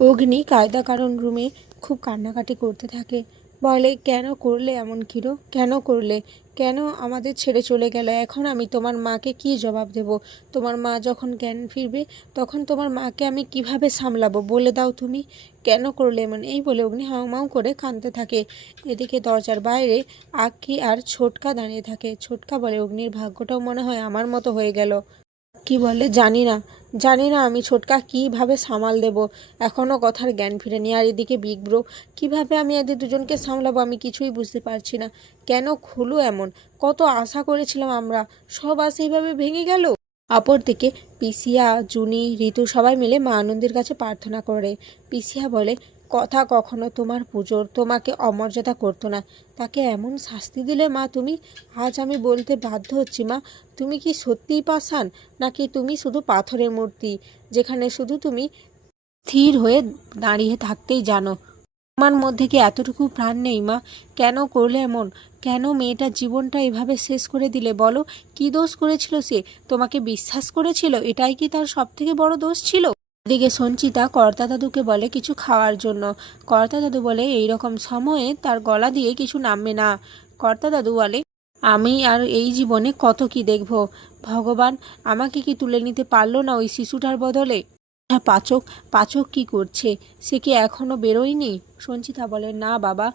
অগ্নি কায়দা কারণ রুমে খুব কান্নাকাটি করতে থাকে। বলে, কেন করলে এমন কিরো, কেন করলে, কেন আমাদের ছেড়ে চলে গেল? এখন আমি তোমার মাকে কি জবাব দেব? তোমার মা যখন জ্ঞান ফিরবে তখন তোমার মাকে আমি কিভাবে সামলাবো বলে দাও তুমি, কেন করলে এমন? এই বলে অগ্নি হাউমাউ করে কাঁদতে থাকে। এদিকে দরজার বাইরে আঁখি আর ছোটকা দাঁড়িয়ে থাকে। ছোটকা বলে, অগ্নির ভাগ্যটাও মনে হয় আমার মতো হয়ে গেল। কি বলে, জানি না আমি ছোটকা কিভাবে সামাল দেব। এখনও কথার জ্ঞান ফিরেনি। আর এদিকে বিগ ব্রো, কিভাবে আমি এদের দুজনকে সামলাবো আমি কিছুই বুঝতে পারছি না। কেন হলো এমন? কত আশা করেছিলাম আমরা, সব আশা এইভাবে ভেঙে গেল। অপরদিকে পিসিয়া, জুনি, ঋতু সবাই মিলে মা আনন্দের কাছে প্রার্থনা করে। পিসিয়া বলে, কথা কখনো তোমার পুজোর তোমাকে অমর্যাদা করতো না, তাকে এমন শাস্তি দিলে মা তুমি। আজ আমি বলতে বাধ্য হচ্ছি মা, তুমি কি সত্যিই পাষাণ, নাকি তুমি শুধু পাথরের মূর্তি যেখানে শুধু তুমি স্থির হয়ে দাঁড়িয়ে থাকতেই জানো? তোমার মধ্যে কি এতটুকু প্রাণ নেই মা? কেন করলে এমন? কেন মেয়েটার জীবনটা এভাবে শেষ করে দিলে বলো? কি দোষ করেছিল সে? তোমাকে বিশ্বাস করেছিল, এটাই কি তার সব থেকে বড় দোষ ছিল? এদিকে সঞ্চিতা কর্তা দাদুকে বলে কিছু খাওয়ার জন্য। কর্তা দাদু বলে, এইরকম সময়ে তার গলা দিয়ে কিছু নামবে না। কর্তা দাদু বলে, আমি আর এই জীবনে কত কি দেখব, ভগবান আমাকে কি তুলে নিতে পারলো না ওই শিশুটার বদলে? পাচক, পাচক কি করছে? সে কি এখনো বেরোয়নি? সঞ্চিতা বলে, না বাবা,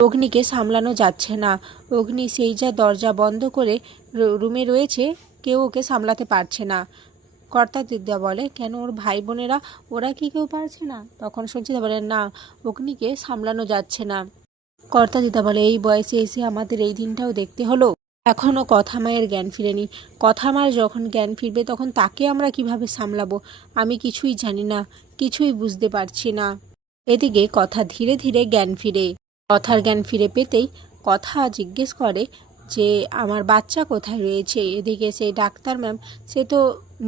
অগ্নিকে সামলানো যাচ্ছে না। অগ্নি সেই যা দরজা বন্ধ করে রুমে রয়েছে, কেউ ওকে সামলাতে পারছে না। কর্তা দিদা বলে, কেন ওর ভাই বোনেরা, ওরা কি কেউ পারছে না? তখন সঞ্চিতা বলে, না, অগ্নিকে সামলানো যাচ্ছে না। কর্তা দিদা বলে, এই বয়সে এসে আমাদের এই দিনটাও দেখতে হলো। এখনও কথা মায়ের জ্ঞান ফিরেনি। কথা মায়ের যখন জ্ঞান ফিরবে তখন তাকে আমরা কিভাবে সামলাবো? আমি কিছুই জানি না, কিছুই বুঝতে পারছি না। এদিকে কথা ধীরে ধীরে জ্ঞান ফিরে। কথার জ্ঞান ফিরে পেতেই কথা জিজ্ঞেস করে যে আমার বাচ্চা কোথায় রয়েছে। এদিকে সেই ডাক্তার ম্যাম, সে তো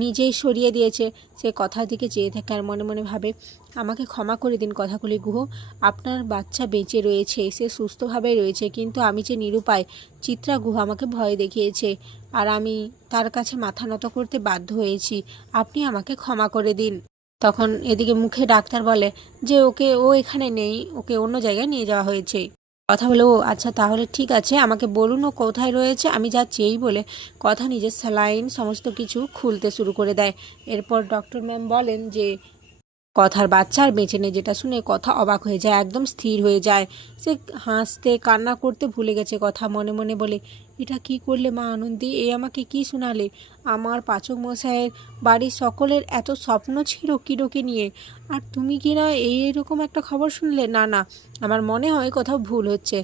নিজেই সরিয়ে দিয়েছে। সে কথার দিকে চেয়ে থাকে আর মনে মনে ভাবে, আমাকে ক্ষমা করে দিন কথাগুলি গুহ, আপনার বাচ্চা বেঁচে রয়েছে, সে সুস্থভাবে রয়েছে, কিন্তু আমি যে নিরুপায়। চিত্রা গুহ আমাকে ভয় দেখিয়েছে আর আমি তার কাছে মাথা নত করতে বাধ্য হয়েছি। আপনি আমাকে ক্ষমা করে দিন। তখন এদিকে মুখে ডাক্তার বলে যে ও এখানে নেই, ওকে অন্য জায়গায় নিয়ে যাওয়া হয়েছে। কথা বলে, ও আচ্ছা, তাহলে ঠিক আছে, আমাকে বলুন ও কোথায় রয়েছে, আমি যাচ্ছি। এই বলে কথা নিজের স্যালাইন সমস্ত কিছু খুলতে শুরু করে দেয়। এরপর ডক্টর ম্যাম বলেন যে কথার বাচ্চা আর বেঁচে নেই। যেটা শুনে কথা অবাক হয়ে যায়, একদম স্থির হয়ে যায়। সে হাসতে কান্না করতে ভুলে গেছে। কথা মনে মনে বলে, এটা কি করলে মা আনন্দী? এ আমাকে কি শোনালে? আমার পাচক মশাইয়ের বাড়ির সকলের এত স্বপ্ন ছিল কিরোকে নিয়ে, আর তুমি কি না এইরকম একটা খবর শুনলে? না না, আমার মনে হয় কোথাও ভুল হচ্ছে।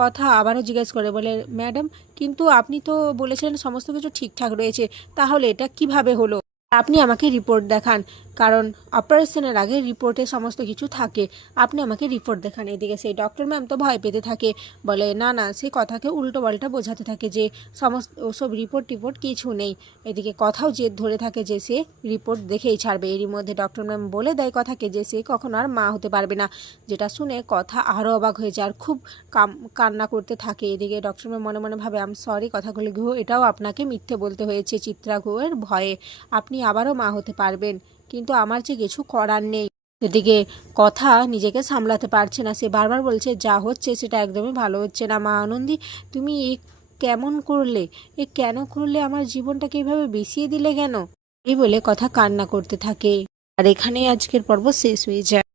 কথা আবারও জিজ্ঞেস করে, বলে, ম্যাডাম, কিন্তু আপনি তো বলেছিলেন সমস্ত কিছু ঠিকঠাক রয়েছে, তাহলে এটা কিভাবে হলো? আপনি আমাকে রিপোর্ট দেখান, কারণ অপারেশনের আগে রিপোর্টে সমস্ত কিছু থাকে। আপনি আমাকে রিপোর্ট দেখান। এদিকে সেই ডক্টর ম্যাম তো ভয় পেতে থাকে, বলে, না না, সে কথাকে উল্টো পাল্টা বোঝাতে থাকে যে সমস্ত ওসব রিপোর্ট কিছু নেই। এদিকে কথাও জেদ ধরে থাকে যে সে রিপোর্ট দেখেই ছাড়বে। এরই মধ্যে ডক্টর ম্যাম বলে দেয় কথাকে যে সে কখনো আর মা হতে পারবে না। যেটা শুনে কথা আরও অবাক হয়ে যায় আর খুব কান্না করতে থাকে। এদিকে ডক্টর ম্যাম মনে মনে ভাবে, আম সরি কথাগুলি ঘুহ, এটাও আপনাকে মিথ্যে বলতে হয়েছে চিত্রা ঘুহের ভয়ে। আপনি আবারও মা হতে পারবেন, কিন্তু আমার যে কিছু করার নেই। এদিকে কথা নিজেকে সামলাতে পারছে না, সে বারবার বলছে, যা হচ্ছে সেটা একদমই ভালো হচ্ছে না। মা আনন্দী, তুমি কেমন করলে? কেন করলে? আমার জীবনটাকে এভাবে বিষিয়ে দিলে কেন? এই বলে কথা কান্না করতে থাকে। আর এখানেই আজকের পর্ব শেষ হয়ে যায়।